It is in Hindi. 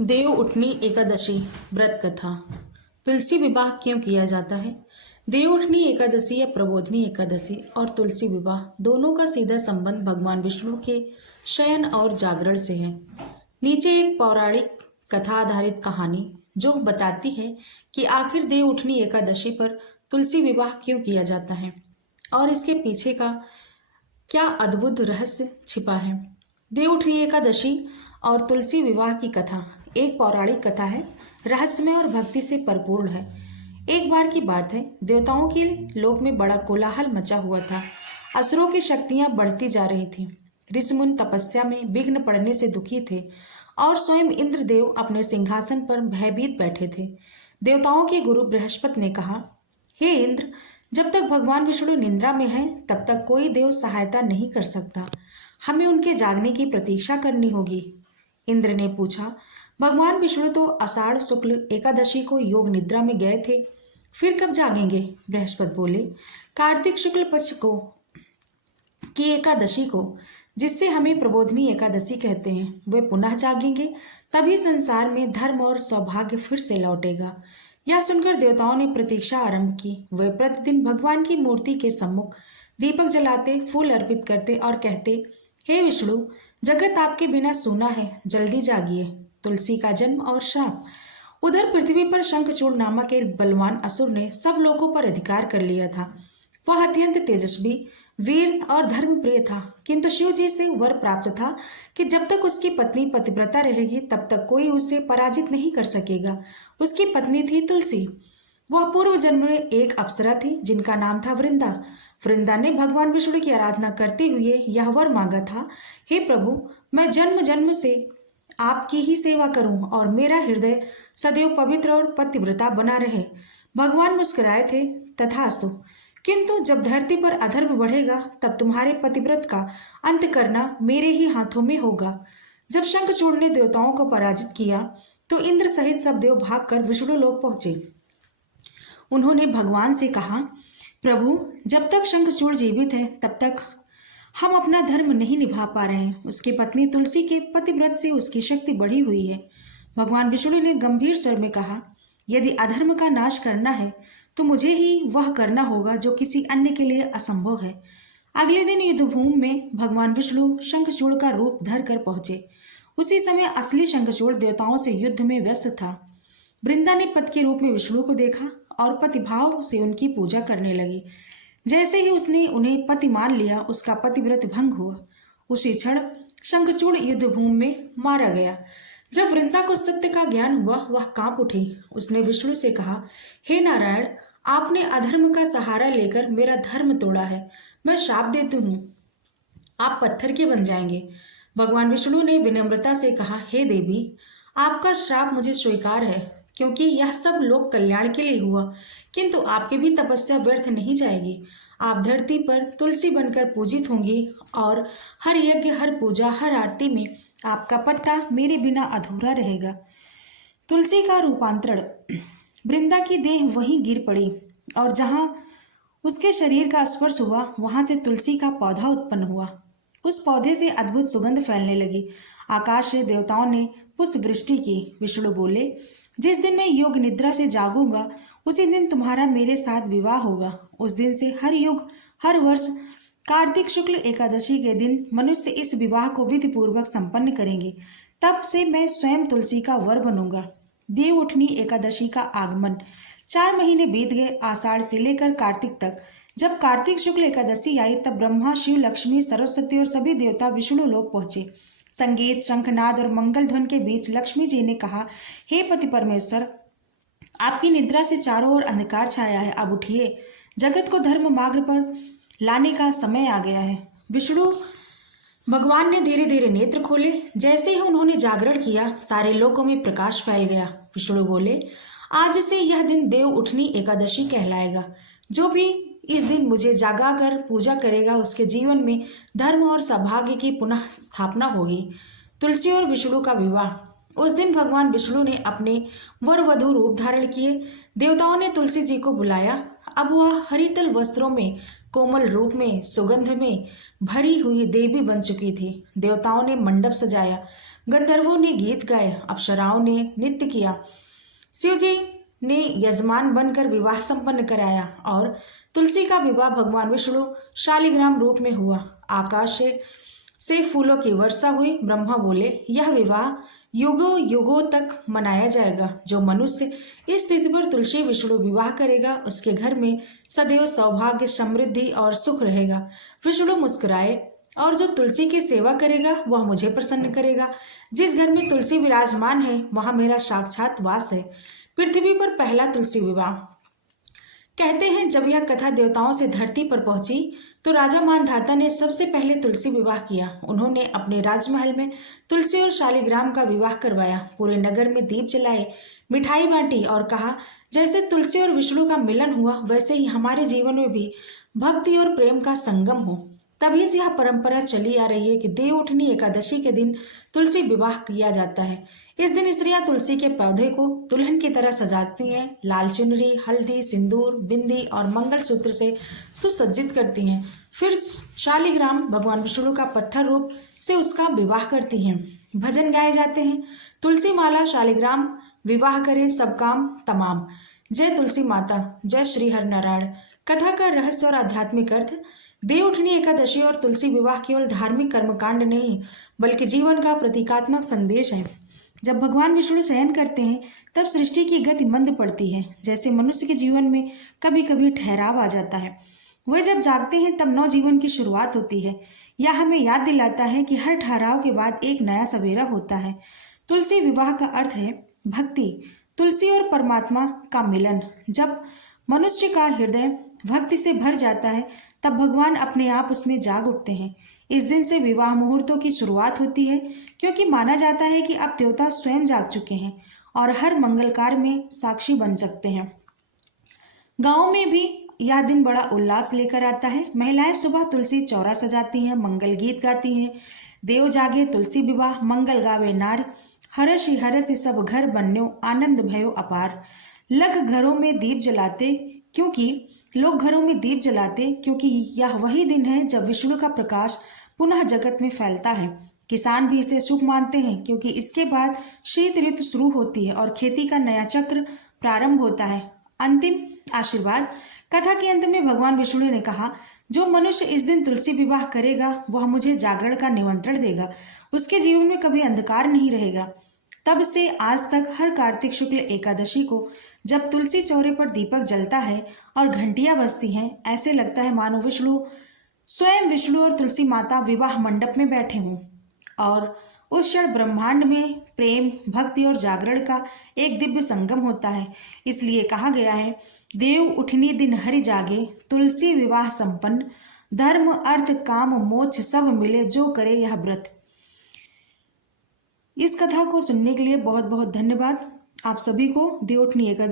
देव उठनी एकादशी व्रत कथा। तुलसी विवाह क्यों किया जाता है? देव उठनी एकादशी या प्रबोधनी एकादशी और तुलसी विवाह दोनों का सीधा संबंध भगवान विष्णु के शयन और जागरण से है। नीचे एक पौराणिक कथा आधारित कहानी जो बताती है कि आखिर देव उठनी एकादशी पर तुलसी विवाह क्यों किया जाता है और इसके पीछे का क्या अद्भुत रहस्य छिपा है। देवउठनी एकादशी और तुलसी विवाह की कथा एक पौराणिक कथा है, रहस्यमय और भक्ति से परिपूर्ण है। एक बार की बात है, देवताओं के लोक में बड़ा कोलाहल मचा हुआ था। असुरों की शक्तियां बढ़ती जा रही थीं। ऋषिमुनि तपस्या में विघ्न पड़ने से दुखी थे और स्वयं इंद्रदेव अपने सिंहासन पर भयभीत बैठे थे। देवताओं के गुरु बृहस्पति ने कहा, हे इंद्र, जब तक भगवान विष्णु निद्रा में है तब तक कोई देव सहायता नहीं कर सकता। हमें उनके जागने की प्रतीक्षा करनी होगी। इंद्र ने पूछा, भगवान विष्णु तो आषाढ़ शुक्ल एकादशी को योग निद्रा में गए थे, फिर कब जागेंगे? बृहस्पति बोले, कार्तिक शुक्ल पक्ष को की एकादशी को, जिससे हमें प्रबोधनी एकादशी कहते हैं, वे पुनः जागेंगे, तभी संसार में धर्म और सौभाग्य फिर से लौटेगा। यह सुनकर देवताओं ने प्रतीक्षा आरंभ की। वे प्रतिदिन भगवान की मूर्ति के सम्मुख दीपक जलाते, फूल अर्पित करते और कहते, हे विष्णु, जगत आपके बिना सूना है, जल्दी जागिए। तुलसी का जन्म और श्राप। उधर पृथ्वी पर शंखचूड़ नामक एक बलवान असुर ने सब लोगों पर अधिकार कर लिया था। वह अत्यंत तेजस्वी, वीर और धर्मप्रिय था, किंतु शिव जी से वर प्राप्त था कि जब तक उसकी पत्नी पतिव्रता रहेगी तब तक कोई उसे पराजित नहीं कर सकेगा। उसकी पत्नी थी तुलसी। वह पूर्व जन्म में एक अप्सरा थी जिनका नाम था वृंदा। वृंदा ने भगवान विष्णु की आराधना करते हुए यह वर मांगा था, हे प्रभु, मैं जन्म जन्म से आपकी ही सेवा करूं और मेरा हृदय सदैव पवित्र और पतिव्रता बना रहे। भगवान मुस्कुराए थे, तथास्तु। किंतु जब धरती पर अधर्म बढ़ेगा तब तुम्हारे पतिव्रत का अंत करना मेरे ही हाथों में होगा। जब शंखचूड़ ने देवताओं को पराजित किया तो इंद्र सहित सब देव भागकर विष्णु लोक पहुंचे। उन्होंने भगवान से कहा, प्रभु, जब तक शंखचूड़ जीवित है तब तक हम अपना धर्म नहीं निभा पा रहे हैं। उसकी पत्नी तुलसी के पतिव्रत से उसकी शक्ति बढ़ी हुई है। भगवान विष्णु ने गंभीर स्वर में कहा, यदि अधर्म का नाश करना है तो मुझे ही वह करना होगा जो किसी अन्य के लिए असंभव है। अगले दिन युद्धभूमि में भगवान विष्णु शंखचूड़ का रूप धर कर पहुंचे। उसी समय असली शंखचूड़ देवताओं से युद्ध में व्यस्त था। वृंदा ने पति के रूप में विष्णु को देखा और पतिभाव से उनकी पूजा करने लगी। जैसे ही उसने उन्हें पति मान लिया, उसका पतिव्रत भंग हुआ। उसी क्षण शंखचूड़ युद्धभूमि में मारा गया। जब वृंदा को सत्य का ज्ञान हुआ, वह कांप उठी। उसने विष्णु से कहा, हे नारायण, आपने अधर्म का सहारा लेकर मेरा धर्म तोड़ा है। मैं श्राप देती हूँ, आप पत्थर के बन जाएंगे। भगवान विष्णु ने विनम्रता से कहा, हे देवी, आपका श्राप मुझे स्वीकार है, क्योंकि यह सब लोक कल्याण के लिए हुआ, किंतु आपकी भी तपस्या व्यर्थ नहीं जाएगी। आप धरती पर तुलसी बनकर पूजित होंगी और हर यज्ञ, हर पूजा, हर आरती में आपका पत्ता मेरे बिना अधूरा रहेगा। तुलसी का रूपांतरण। वृंदा की देह वहीं गिर पड़ी और जहां उसके शरीर का स्पर्श हुआ वहां से तुलसी का पौधा उत्पन्न हुआ। उस पौधे से अद्भुत सुगंध फैलने लगी। आकाश से देवताओं ने पुष्प वृष्टि की। विष्णु बोले, जिस दिन मैं योग निद्रा से जागूंगा उसी दिन तुम्हारा मेरे साथ विवाह होगा। उस दिन से हर युग, हर वर्ष कार्तिक शुक्ल एकादशी के दिन मनुष्य इस विवाह को विधि पूर्वक संपन्न करेंगे। तब से मैं स्वयं तुलसी का वर बनूंगा। देव उठनी एकादशी का आगमन। 4 महीने बीत गए, आषाढ़ से लेकर कार्तिक तक। जब कार्तिक शुक्ल एकादशी आई तब ब्रह्मा, शिव, लक्ष्मी, सरस्वती और सभी देवता विष्णु लोक पहुंचे। संगीत, शंखनाद और मंगल ध्वन के बीच लक्ष्मी जी ने कहा, हे पति परमेश्वर, आपकी निद्रा से चारों ओर अंधकार छाया है, अब उठिए, जगत को धर्म मार्ग पर लाने का समय आ गया है। विष्णु भगवान ने धीरे धीरे नेत्र खोले। जैसे ही उन्होंने जागरण किया, सारे लोकों में प्रकाश फैल गया। विष्णु बोले, आज से यह दिन देव उठनी एकादशी कहलाएगा। जो भी इस दिन मुझे जागा कर पूजा करेगा उसके जीवन में धर्म और सौभाग्य की पुनः स्थापना होगी। तुलसी और विष्णु का विवाह। उस दिन भगवान विष्णु ने अपने वर वधू रूप धारण किए। देवताओं ने तुलसी जी को बुलाया। अब वह हरितल वस्त्रों में, कोमल रूप में, सुगंध में भरी हुई देवी बन चुकी थी। देवताओं ने मंडप सजाया। गंधर्वों ने गीत गाए, अप्सराओं ने नृत्य किया, शिवजी ने यजमान बनकर विवाह संपन्न कराया और तुलसी का विवाह भगवान विष्णु शालिग्राम रूप में हुआ। आकाश से फूलों की वर्षा हुई। ब्रह्मा बोले, यह विवाह युगों युगों तक मनाया जाएगा। जो मनुष्य इस तिथि पर तुलसी विष्णु विवाह करेगा उसके घर में सदैव सौभाग्य, समृद्धि और सुख रहेगा। विष्णु मुस्कुराए, और जो तुलसी की सेवा करेगा वह मुझे प्रसन्न करेगा। जिस घर में तुलसी विराजमान है वहां मेरा साक्षात वास है। पृथ्वी पर पहला तुलसी विवाह। कहते हैं जब यह कथा देवताओं से धरती पर पहुंची तो राजा मानधाता ने सबसे पहले तुलसी विवाह किया। उन्होंने अपने राजमहल में तुलसी और शालिग्राम का विवाह करवाया। पूरे नगर में दीप जलाए, मिठाई बांटी और कहा, जैसे तुलसी और विष्णु का मिलन हुआ वैसे ही हमारे जीवन में भी भक्ति और प्रेम का संगम हो। तभी से यह परंपरा चली आ रही है कि देवउठनी एकादशी के दिन तुलसी विवाह किया जाता है। इस दिन स्त्रियां तुलसी के पौधे को दुल्हन की तरह सजाती हैं। लाल चुनरी, हल्दी, सिंदूर, बिंदी और मंगलसूत्र से सुसज्जित करती हैं। फिर शालिग्राम भगवान विष्णु का पत्थर रूप से उसका विवाह करती हैं। भजन गाए जाते हैं, तुलसी माला शालिग्राम विवाह करे सब काम तमाम। जय तुलसी माता, जय श्री हर नारायण। कथा का रहस्य और आध्यात्मिक अर्थ। देवउठनी एकादशी और तुलसी विवाह केवल धार्मिक कर्मकांड नहीं बल्कि जीवन का प्रतीकात्मक संदेश है। जब भगवान विष्णु शयन करते हैं तब सृष्टि की गति मंद पड़ती है। जैसे मनुष्य के जीवन में कभी कभी ठहराव आ जाता है, वह जब जागते हैं तब नव जीवन की शुरुआत होती है। यह हमें याद दिलाता है कि हर ठहराव के बाद एक नया सवेरा होता है। तुलसी विवाह का अर्थ है भक्ति, तुलसी और परमात्मा का मिलन। जब मनुष्य का हृदय भक्ति से भर जाता है तब भगवान अपने आप उसमें जाग उठते हैं। इस दिन से विवाह मुहूर्तों की शुरुआत होती है, क्योंकि माना जाता है कि अब देवता स्वयं जाग चुके हैं और हर मंगल कार्य में साक्षी बन सकते हैं। गाँव में भी यह दिन बड़ा उल्लास लेकर आता है। महिलाएं सुबह तुलसी चौरा सजाती हैं, मंगल गीत गाती हैं। देव जागे तुलसी विवाह, मंगल गावे नार, हरषि हरषि सब घर बन्यो, आनंद भयो अपार। लोग घरों में दीप जलाते क्योंकि यह वही दिन है जब विष्णु का प्रकाश पुनः जगत में फैलता है। किसान भी इसे शुभ मानते हैं क्योंकि इसके बाद शीत ऋतु शुरू होती है और खेती का नया चक्र प्रारंभ होता है। अंतिम आशीर्वाद। कथा के अंत में भगवान विष्णु ने कहा, जो मनुष्य इस दिन तुलसी विवाह करेगा वह मुझे जागरण का निमंत्रण देगा। उसके जीवन में कभी अंधकार नहीं रहेगा। तब से आज तक हर कार्तिक शुक्ल एकादशी को जब तुलसी चौरे पर दीपक जलता है और घंटियां बजती हैं, ऐसे लगता है मानो स्वयं विष्णु और तुलसी माता विवाह मंडप में बैठे हों और उस क्षण ब्रह्मांड में प्रेम, भक्ति और जागरण का एक दिव्य संगम होता है। इसलिए कहा गया है, देव उठनी दिन हरि जागे, तुलसी विवाह संपन्न, धर्म अर्थ काम मोक्ष सब मिले जो करे यह व्रत। इस कथा को सुनने के लिए बहुत बहुत धन्यवाद। आप सभी को देवउठनी एकादशी